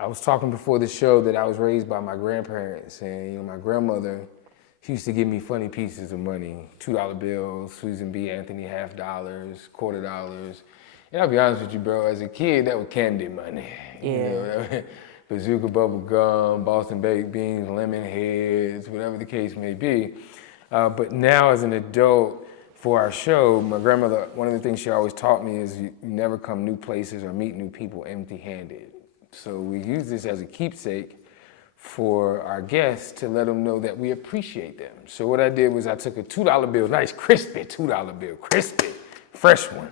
I was talking before the show that I was raised by my grandparents, and my grandmother, she used to give me funny pieces of money, $2 bills, Susan B. Anthony $50, $quarter. And I'll be honest with you, bro, as a kid, that was candy money. Yeah. Bazooka bubble gum, Boston baked beans, lemon heads, whatever the case may be. But now as an adult, for our show, my grandmother, one of the things she always taught me is you never come new places or meet new people empty-handed. So we use this as a keepsake for our guests to let them know that we appreciate them. So what I did was I took a $2 bill, nice crispy $2 bill, crispy, fresh one.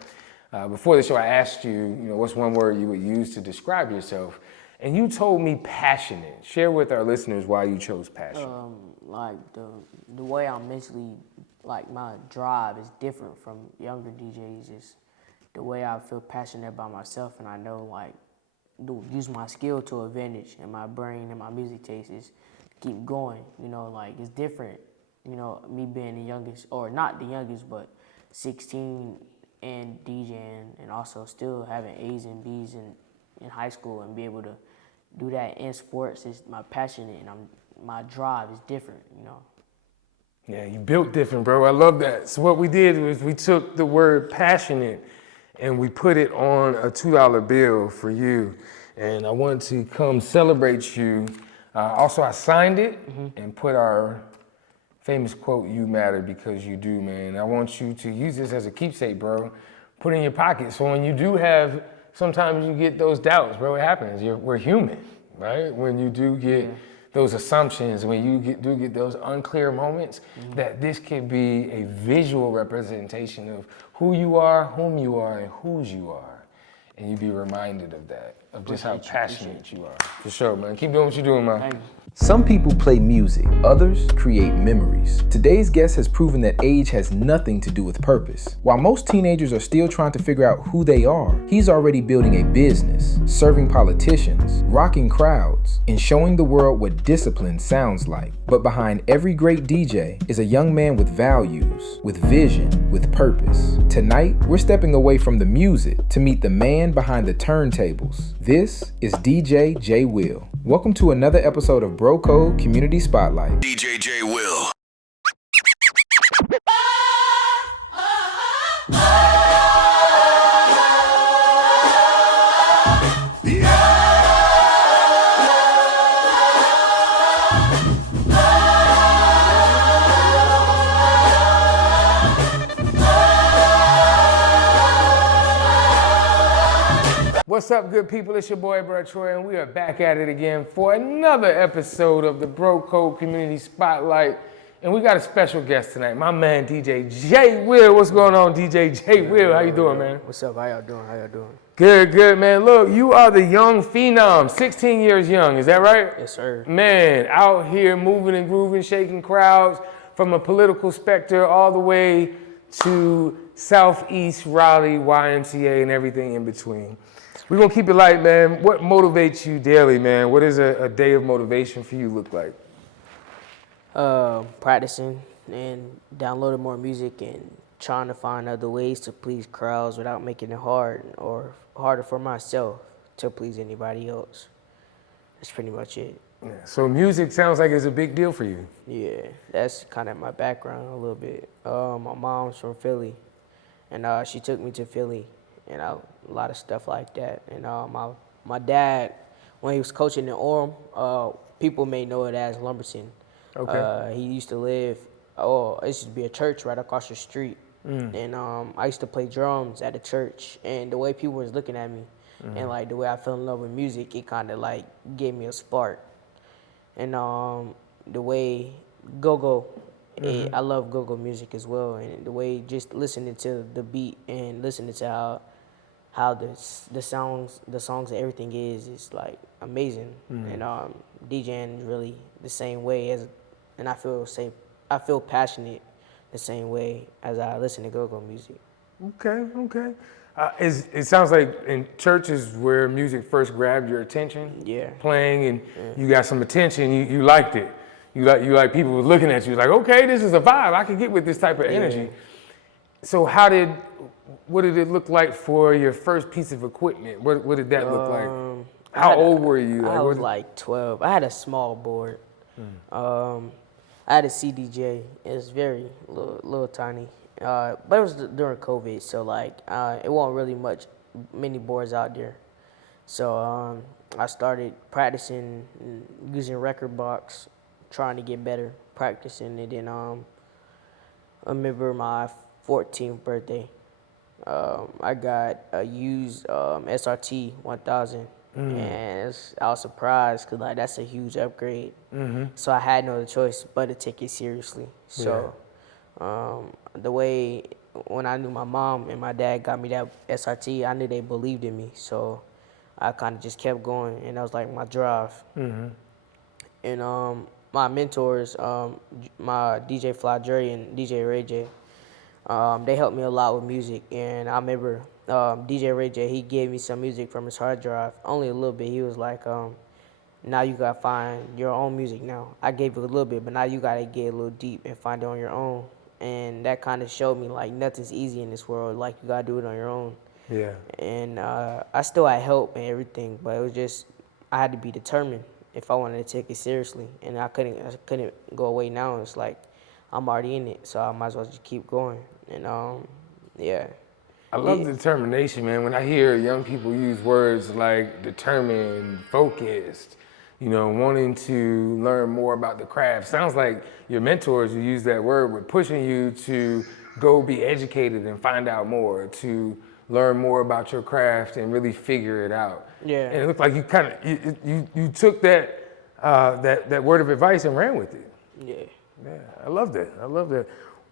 Before the show, I asked you, what's one word you would use to describe yourself? And you told me passionate. Share with our listeners why you chose passion. Like the way I'm mentally, like my drive is different from younger DJs. Is the way I feel passionate about myself, and I know like use my skill to advantage, and my brain and my music taste is keep going. Like it's different. Me being the youngest, or not the youngest, but 16 and DJing, and also still having A's and B's in high school, and be able to do that in sports is my passion, and my drive is different. Yeah, you built different, bro. I love that. So what we did was we took the word passionate and we put it on a $2 bill for you. And I want to come celebrate you. Also, I signed it and put our famous quote, "You matter because you do, man." I want you to use this as a keepsake, bro. Put it in your pocket. So when you do have, sometimes you get those doubts, bro. It happens. We're human, right? When you do get those assumptions, when you do get those unclear moments, that this could be a visual representation of who you are, whom you are, and whose you are. And you be reminded of that, of just how passionate you are. For sure, man. Keep doing what you're doing, man. Thank you. Some people play music, others create memories. Today's guest has proven that age has nothing to do with purpose. While most teenagers are still trying to figure out who they are, he's already building a business, serving politicians, rocking crowds, and showing the world what discipline sounds like. But behind every great DJ is a young man with values, with vision, with purpose. Tonight, we're stepping away from the music to meet the man behind the turntables. This is DJ J. Will. Welcome to another episode of Bro Code Community Spotlight. DJ J. Will. What's up, good people? It's your boy, Bro Troy, and we are back at it again for another episode of the Bro Code Community Spotlight. And we got a special guest tonight, my man, DJ J. Will. What's going on, DJ J. Will? How you doing, man? What's up? How y'all doing? Good, man. Look, you are the young phenom, 16 years young, is that right? Yes, sir. Man, out here moving and grooving, shaking crowds from a political specter all the way to Southeast Raleigh, YMCA, and everything in between. We're going to keep it light, man. What motivates you daily, man? What does a day of motivation for you look like? Practicing and downloading more music and trying to find other ways to please crowds without making it hard or harder for myself to please anybody else. That's pretty much it. Yeah, so music sounds like it's a big deal for you. Yeah, that's kind of my background a little bit. My mom's from Philly, and she took me to Philly, and a lot of stuff like that. And my dad, when he was coaching in Orem, people may know it as Lumberton. Okay. He used to live, it used to be a church right across the street. And I used to play drums at the church, and the way people was looking at me, and like the way I fell in love with music, it kind of like gave me a spark. And the way go-go, I love go-go music as well, and the way just listening to the beat and listening to how the songs and everything is like amazing. And DJing is really the same way and I feel passionate the same way as I listen to go-go music. Okay. It sounds like in churches where music first grabbed your attention. Yeah. Playing and you got some attention. You liked it. You like people were looking at you like, okay, this is a vibe. I can get with this type of energy. So what did it look like for your first piece of equipment? What did that look like? How old were you? I was what- like 12. I had a small board. I had a CDJ. It was very little tiny. But it was during COVID, so like it wasn't really many boards out there. So I started practicing using record box, trying to get better, practicing, and then I remember my 14th birthday. I got a used SRT 1000, and I was surprised because like that's a huge upgrade. So I had no other choice but to take it seriously. So the way when I knew my mom and my dad got me that SRT, I knew they believed in me. So I kind of just kept going, and that was like my drive. And my mentors, my DJ Fly Dre and DJ Ray J, they helped me a lot with music. And I remember DJ Ray J, he gave me some music from his hard drive, only a little bit. He was like, now you gotta find your own music now. I gave you a little bit, but now you gotta get a little deep and find it on your own. And that kind of showed me like nothing's easy in this world. Like you gotta do it on your own. Yeah. And I still had help and everything, but it was just I had to be determined if I wanted to take it seriously. And I couldn't go away now. It's like I'm already in it, so I might as well just keep going. And yeah. I love determination, man. When I hear young people use words like determined, focused, wanting to learn more about the craft, sounds like your mentors who use that word were pushing you to go be educated and find out more, to learn more about your craft and really figure it out. Yeah. And it looked like you kind of you took that that word of advice and ran with it. Yeah. Yeah, I love that. I love that.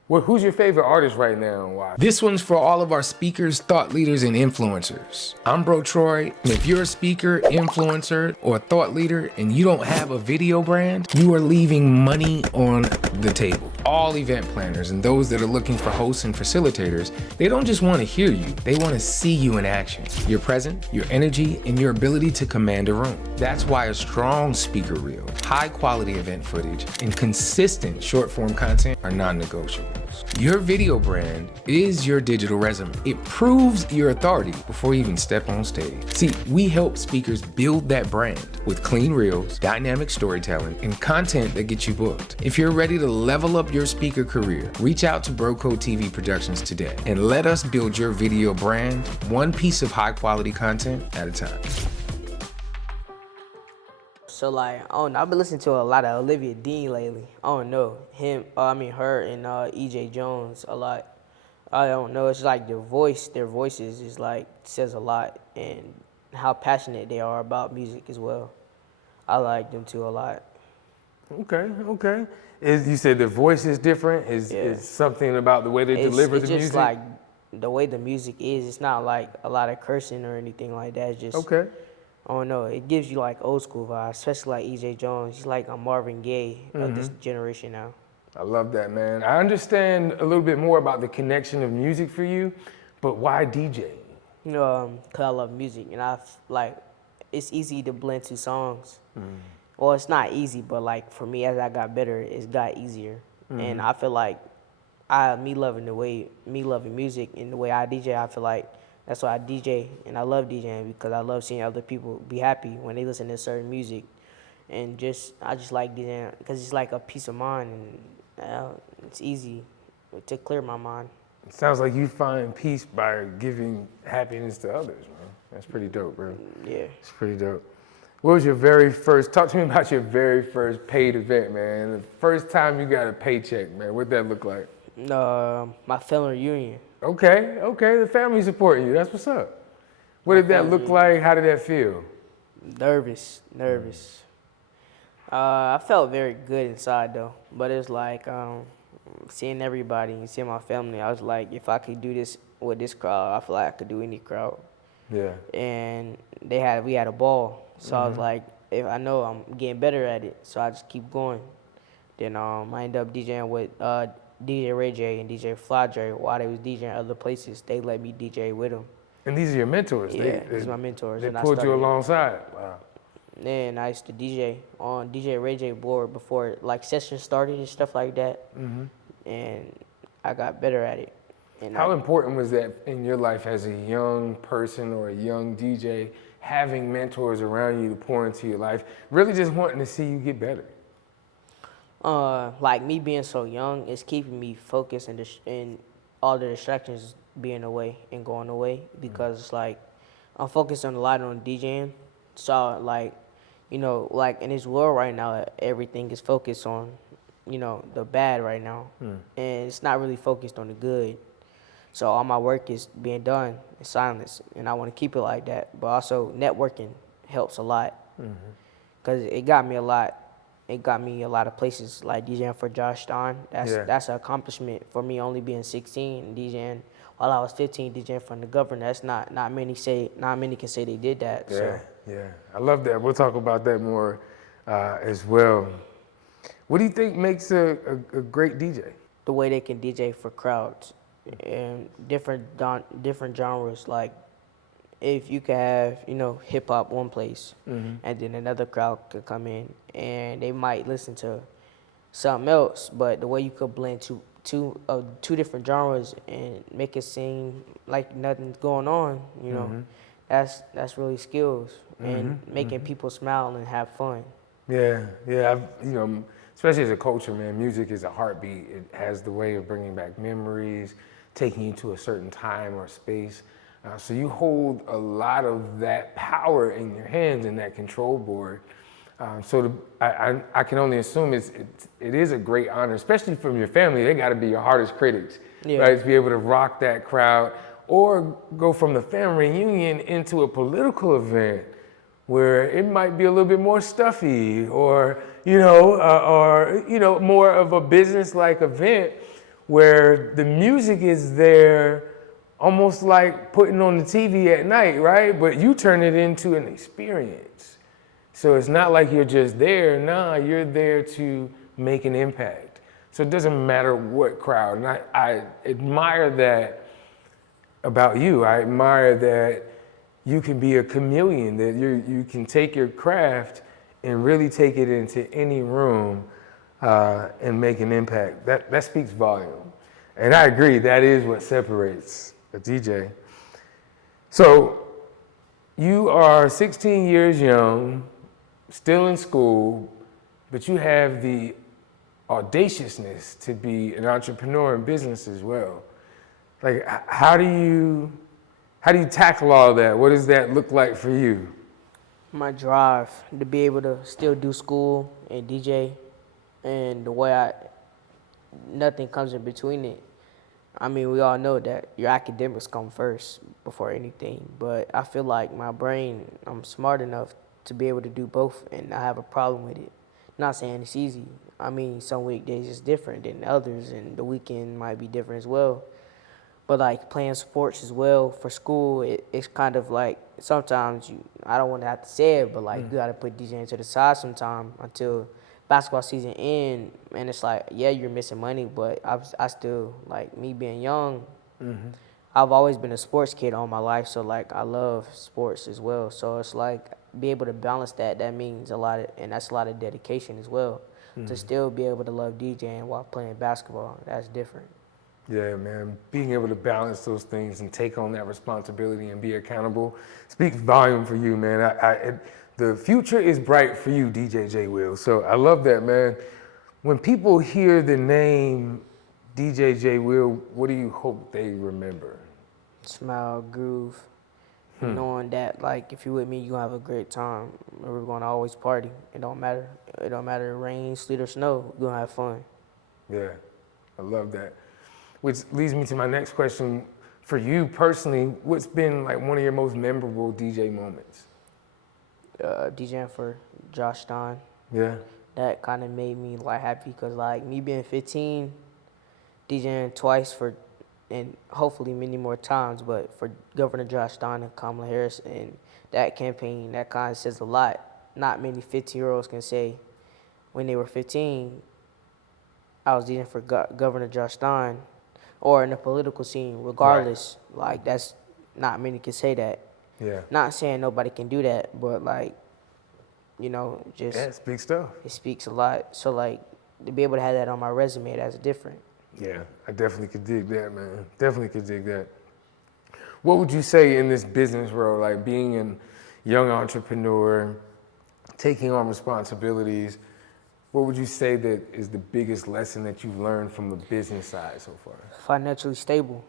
Well, who's your favorite artist right now and why? This one's for all of our speakers, thought leaders, and influencers. I'm Bro Troy, and if you're a speaker, influencer, or thought leader and you don't have a video brand, you are leaving money on the table. All event planners and those that are looking for hosts and facilitators, they don't just want to hear you, they want to see you in action. Your presence, your energy, and your ability to command a room. That's why a strong speaker reel, high quality event footage, and consistent short form content are non-negotiable. Your video brand is your digital resume. It proves your authority before you even step on stage. See, we help speakers build that brand with clean reels, dynamic storytelling, and content that gets you booked. If you're ready to level up your speaker career, reach out to Broco TV Productions today and let us build your video brand one piece of high quality content at a time. So like, I don't know, I've been listening to a lot of Olivia Dean lately. I don't know, her and EJ Jones a lot. I don't know, it's like their voices is like, says a lot, and how passionate they are about music as well. I like them too a lot. Okay. You said the voice is different? Is something about the way they deliver the music? It's just like the way the music is. It's not like a lot of cursing or anything like that. It's just, Okay. I don't know, it gives you like old school vibes, especially like EJ Jones. He's like a Marvin Gaye of this generation now. I love that, man. I understand a little bit more about the connection of music for you, but why DJ? Cause I love music, and it's easy to blend two songs. Well, it's not easy, but like for me, as I got better, it got easier. And I feel like me loving music and the way I DJ, I feel like that's why I DJ, and I love DJing because I love seeing other people be happy when they listen to certain music, and I just like DJing because it's like a peace of mind, and it's easy to clear my mind. It sounds like you find peace by giving happiness to others, man. That's pretty dope, bro. Yeah. It's pretty dope. What was talk to me about your very first paid event, man. The first time you got a paycheck, man. What'd that look like? My family reunion. Okay, the family supporting you. That's what's up. What did that look like? How did that feel? Nervous. I felt very good inside though, but it's like seeing everybody and seeing my family. I was like, if I could do this with this crowd, I feel like I could do any crowd. Yeah. And we had a ball, so I was like, if I know I'm getting better at it, so I just keep going. Then I ended up DJing with DJ Ray J and DJ Fly Dre. While they was DJing other places, they let me DJ with them. And these are your mentors? Yeah, these are my mentors. They pulled you alongside? Wow. Then I used to DJ on DJ Ray J board before like sessions started and stuff like that. And I got better at it. And How important was that in your life as a young person or a young DJ, having mentors around you to pour into your life, really just wanting to see you get better? Like me being so young is keeping me focused and all the distractions being away and going away because it's like I'm focused on a lot on DJing. So like, like in this world right now, everything is focused on, the bad right now, and it's not really focused on the good. So all my work is being done in silence, and I want to keep it like that. But also networking helps a lot because it got me a lot. It got me a lot of places like DJing for Josh Stein. That's an accomplishment for me only being 16 and DJing while I was 15 DJing from the governor. That's not many can say they did that. Yeah, So yeah. I love that. We'll talk about that more as well. What do you think makes a great DJ? the way they can DJ for crowds and different genres. Like if you could have hip hop one place, and then another crowd could come in and they might listen to something else, but the way you could blend two different genres and make it seem like nothing's going on, that's really skills and making people smile and have fun. Yeah, yeah. Especially as a culture, man, music is a heartbeat. It has the way of bringing back memories, taking you to a certain time or space. So you hold a lot of that power in your hands and that control board. I can only assume it is a great honor, especially from your family. They got to be your hardest critics, right? To be able to rock that crowd or go from the family reunion into a political event where it might be a little bit more stuffy or more of a business-like event where the music is there almost like putting on the TV at night, right? But you turn it into an experience. So it's not like you're just there. Nah, you're there to make an impact. So it doesn't matter what crowd. And I admire that about you. I admire that you can be a chameleon, that you can take your craft and really take it into any room and make an impact. That speaks volume. And I agree, that is what separates a DJ. So you are 16 years young, still in school, but you have the audaciousness to be an entrepreneur in business as well. Like, how do you tackle all that? What does that look like for you? My drive to be able to still do school and DJ, and the way nothing comes in between it. I mean, we all know that your academics come first before anything, but I feel like my brain, I'm smart enough to be able to do both and not have a problem with it. Not saying it's easy. I mean, some weekdays is different than others, and the weekend might be different as well. But like playing sports as well for school, it's kind of like sometimes I don't want to have to say it, but like you got to put DJing to the side sometime until basketball season end. And it's like, yeah, you're missing money, but I still, like me being young, I've always been a sports kid all my life. So like I love sports as well. So it's like be able to balance that means a lot, and that's a lot of dedication as well. To still be able to love DJing while playing basketball, that's different. Yeah, man, being able to balance those things and take on that responsibility and be accountable speaks volume for you, man. The future is bright for you, DJ J. Will. So I love that, man. When people hear the name DJ J. Will, what do you hope they remember? Smile, groove, knowing that like if you're with me, you're gonna have a great time. We're gonna always party. It don't matter. It don't matter rain, sleet, or snow. We're gonna have fun. Yeah, I love that. Which leads me to my next question. For you personally, what's been like one of your most memorable DJ moments? DJing for Josh Stein. Yeah. That kind of made me like happy because like me being 15, DJing twice and hopefully many more times, but for Governor Josh Stein and Kamala Harris and that campaign, that kind of says a lot. Not many 15-year-olds can say when they were 15, I was DJing for Governor Josh Stein, or in the political scene, regardless. Right. Like, that's not many can say that. Yeah. Not saying nobody can do that, but, like, just... Yeah, it speaks stuff. It speaks a lot. So, like, to be able to have that on my resume, that's different. Yeah, I definitely could dig that, man. Definitely could dig that. What would you say in this business world, like being young entrepreneur, taking on responsibilities, what would you say that is the biggest lesson that you've learned from the business side so far? Financially stable.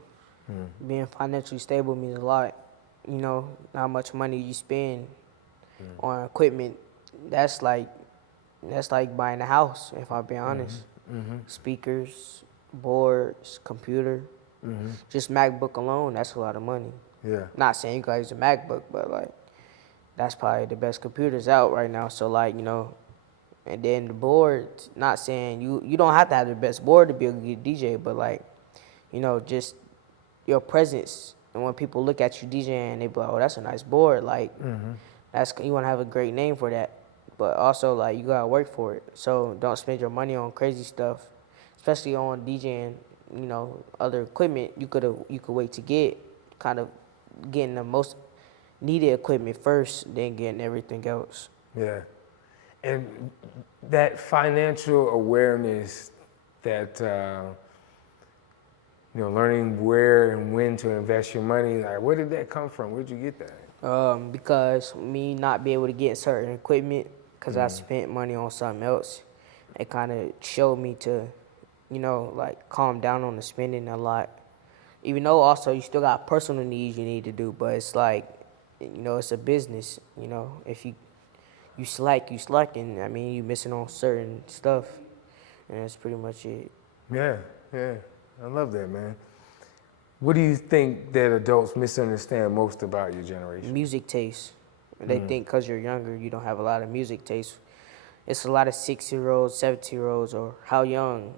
Being financially stable means a lot. You know, how much money you spend on equipment. That's like buying a house, if I'm being honest. Speakers, boards, computer. Just MacBook alone, that's a lot of money. Yeah. Not saying you guys use a MacBook, but like that's probably the best computers out right now. So like, you know, and then the board, not saying you don't have to have the best board to be a good DJ, but like, you know, just your presence. And when people look at you DJing, they be like, oh, that's a nice board. Like, that's you want to have a great name for that. But also, like, you got to work for it. So don't spend your money on crazy stuff, especially on DJing, you know, other equipment you could wait to get, kind of getting the most needed equipment first, then getting everything else. Yeah. And that financial awareness, that, you know, learning where and when to invest your money, like, where did that come from? Where'd you get that? Because me not be able to get certain equipment because I spent money on something else, it kind of showed me to, you know, like calm down on the spending a lot. Even though also you still got personal needs you need to do, but it's like, you know, it's a business. You know, if you slacking. I mean, you missing on certain stuff, and that's pretty much it. Yeah, yeah. I love that, man. What do you think that adults misunderstand most about your generation? Music taste. They think because you're younger, you don't have a lot of music taste. It's a lot of 6-year-olds, 17-year-olds, or how young,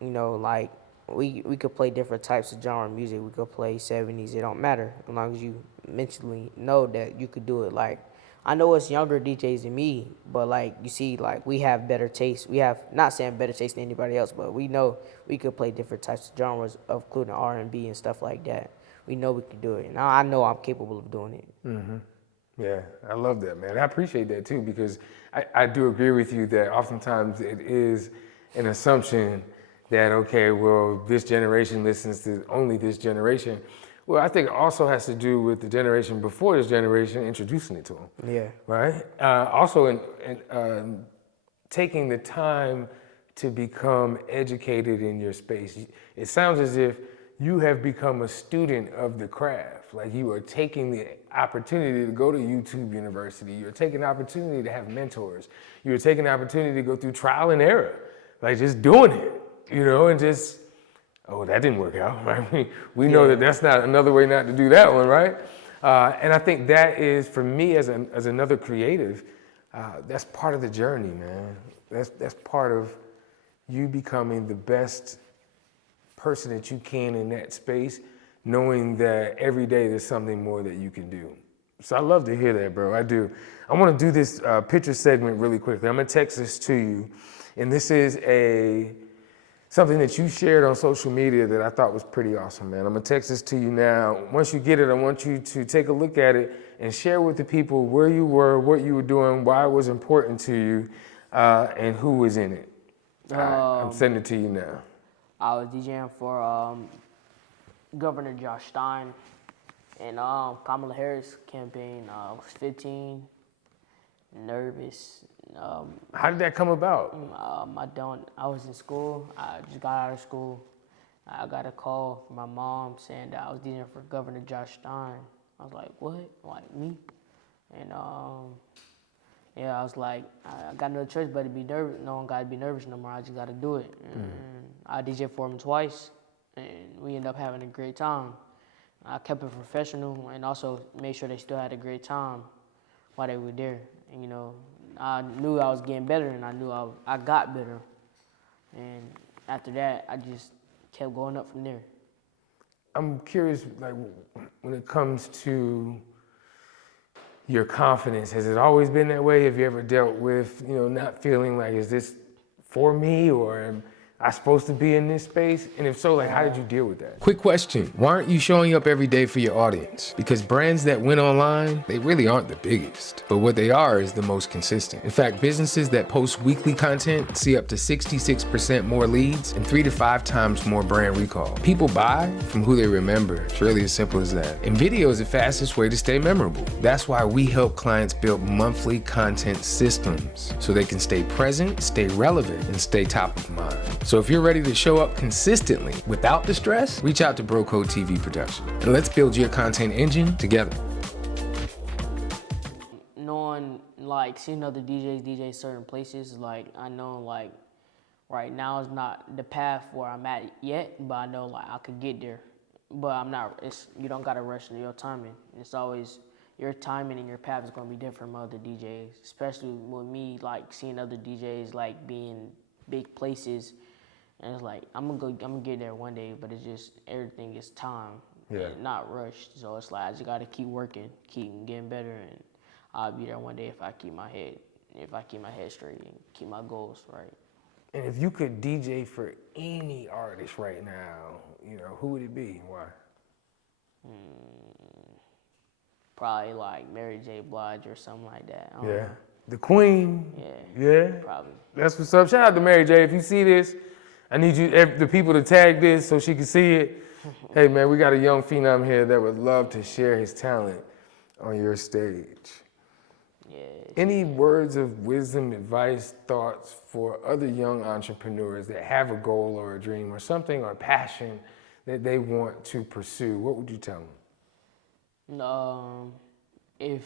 you know, like we could play different types of genre music. We could play 70s. It don't matter as long as you mentally know that you could do it. Like, I know it's younger DJs than me, but like you see, like we have better taste. We have, not saying better taste than anybody else, but we know we could play different types of genres, including R&B and stuff like that. We know we can do it, and I know I'm capable of doing it. Yeah, I love that, man. I appreciate that too, because I do agree with you that oftentimes it is an assumption that, okay, well, this generation listens to only this generation. Well, I think it also has to do with the generation before this generation introducing it to them. Yeah. Right? Also, in taking the time to become educated in your space. It sounds as if you have become a student of the craft. Like you are taking the opportunity to go to YouTube University. You're taking the opportunity to have mentors. You're taking the opportunity to go through trial and error. Like just doing it, you know, and just, oh, that didn't work out, right? We know that that's not another way not to do that one, right? And I think that is, for me as another creative, that's part of the journey, man. That's part of you becoming the best person that you can in that space, knowing that every day there's something more that you can do. So I love to hear that, bro. I do. I want to do this picture segment really quickly. I'm going to text this to you. And this is something that you shared on social media that I thought was pretty awesome, man. I'm going to text this to you now. Once you get it, I want you to take a look at it and share with the people where you were, what you were doing, why it was important to you, and who was in it. I'm sending it to you now. I was DJing for Governor Josh Stein and Kamala Harris campaign. I was 15, nervous. How did that come about? I was in school. I just got out of school. I got a call from my mom saying that I was DJing for Governor Josh Stein. I was like, what? Like me? And yeah, I was like, I got no choice but to be nervous. No one got to be nervous no more. I just got to do it. And I DJed for him twice, and we ended up having a great time. I kept it professional and also made sure they still had a great time while they were there. And, you know, I knew I was getting better, and I knew I got better. And after that, I just kept going up from there. I'm curious, like, when it comes to your confidence, has it always been that way? Have you ever dealt with, you know, not feeling like, is this for me, or I supposed to be in this space? And if so, like, how did you deal with that? Quick question. Why aren't you showing up every day for your audience? Because brands that win online, they really aren't the biggest. But what they are is the most consistent. In fact, businesses that post weekly content see up to 66% more leads and 3 to 5 times more brand recall. People buy from who they remember. It's really as simple as that. And video is the fastest way to stay memorable. That's why we help clients build monthly content systems so they can stay present, stay relevant, and stay top of mind. So if you're ready to show up consistently without the stress, reach out to Bro Code TV Production and let's build your content engine together. Knowing, like, seeing other DJs DJ certain places, like, I know, like, right now is not the path where I'm at yet, but I know, like, I could get there. But I'm not, you don't gotta rush your timing. It's always, your timing and your path is gonna be different from other DJs, especially with me, like, seeing other DJs, like, being big places. And it's like, I'm gonna get there one day, but it's just, everything is time, and not rushed. So it's like, I just gotta keep working, keep getting better, and I'll be there one day if I keep my head straight and keep my goals right. And if you could DJ for any artist right now, you know, who would it be? Why? Probably like Mary J. Blige or something like that. I don't know. The Queen. Yeah. Probably. That's what's up. Shout out to Mary J. If you see this, I need you, the people to tag this so she can see it. Hey man, we got a young phenom here that would love to share his talent on your stage. Yeah. Any words of wisdom, advice, thoughts for other young entrepreneurs that have a goal or a dream or something or passion that they want to pursue? What would you tell them? If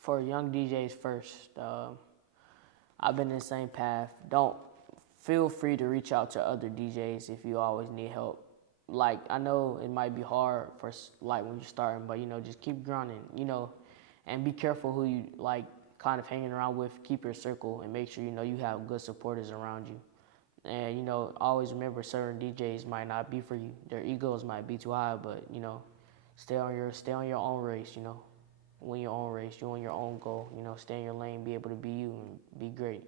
for young DJs first, I've been in the same path. Don't feel free to reach out to other DJs if you always need help. Like, I know it might be hard for, like, when you're starting, but, you know, just keep grinding, you know, and be careful who you, like, kind of hanging around with. Keep your circle and make sure, you know, you have good supporters around you. And, you know, always remember certain DJs might not be for you. Their egos might be too high, but, you know, stay on your own race, you know. Win your own race, you win your own goal, you know, stay in your lane, be able to be you and be great.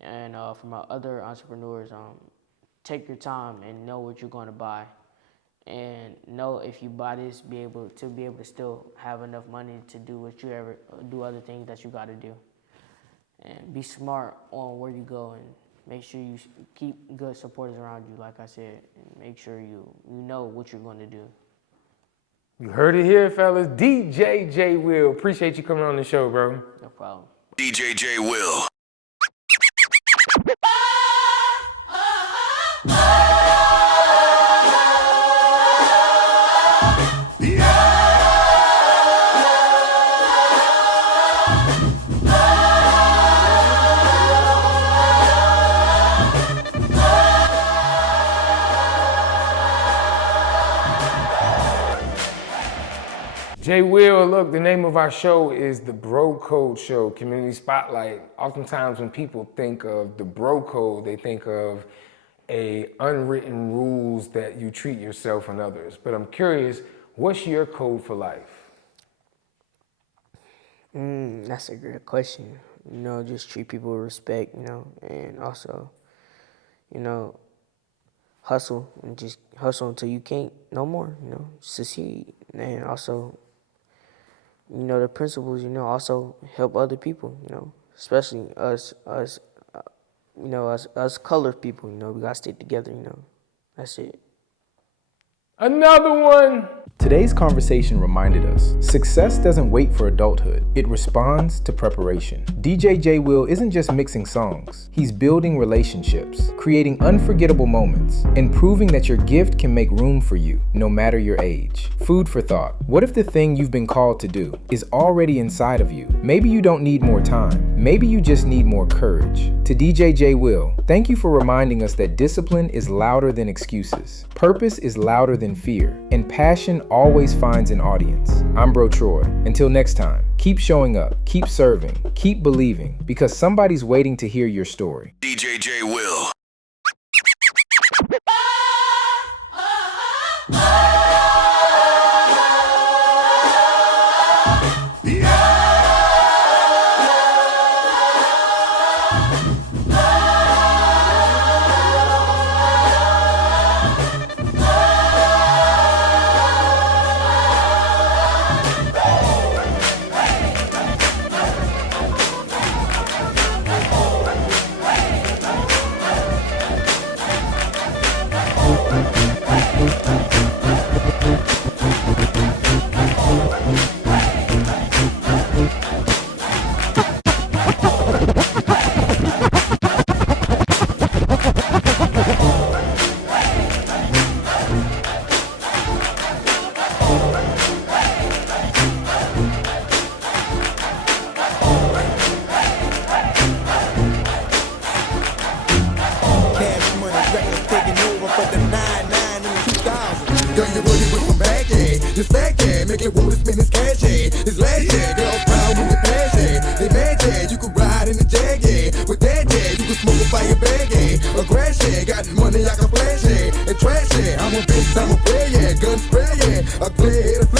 And for my other entrepreneurs, take your time and know what you're going to buy. And know if you buy this, be able to still have enough money to do do other things that you got to do. And be smart on where you go and make sure you keep good supporters around you, like I said, and make sure you know what you're going to do. You heard it here, fellas. DJ J Will. Appreciate you coming on the show, bro. No problem. DJ J Will. J Will, look, the name of our show is the Bro Code Show, Community Spotlight. Oftentimes when people think of the Bro Code, they think of unwritten rules that you treat yourself and others. But I'm curious, what's your code for life? That's a great question. You know, just treat people with respect, you know, and also, you know, hustle and just hustle until you can't no more, you know, succeed. And also, you know, the principles, you know, also help other people, you know, especially us, you know, us colored people, you know, we gotta stick together, you know, that's it. Another one. Today's conversation reminded us, success doesn't wait for adulthood, it responds to preparation. DJ J Will isn't just mixing songs, he's building relationships, creating unforgettable moments, and proving that your gift can make room for you, no matter your age. Food for thought. What if the thing you've been called to do is already inside of you? Maybe you don't need more time, maybe you just need more courage. To DJ J Will, thank you for reminding us that discipline is louder than excuses, purpose is louder than fear, and passion always finds an audience. I'm Bro Troy. Until next time, keep showing up, keep serving, keep believing, because somebody's waiting to hear your story. DJ J Will. yeah. With that, yeah, you can smoke a fire bag, yeah. A grass, yeah, got money I can flash, yeah. And trash, yeah, I'm a bitch, I'm a player, yeah. Gun spray, yeah. A clear head,